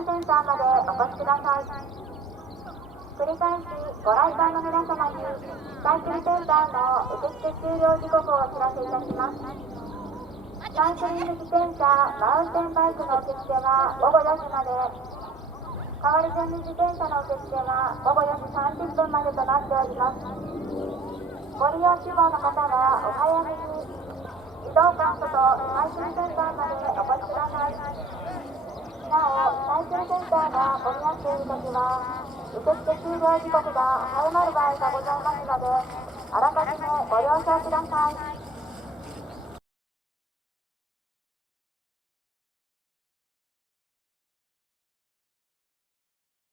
終センターまでお越しください。繰り返しご来館の皆様にサイクルセンターの受付終了時刻をお知らせいたします。サイクリング自転車、マウンテンバイクの受付は午後4時まで、代わり順に自転車の受付は午後4時30分までとなっております。ご利用希望の方はお早めに自動管庫とサイクルセンターまでお越しください。なお、サイクルセンターが混み合っているときは、受付終了時刻が早まる場合がございますので、あらかじめご了承ください。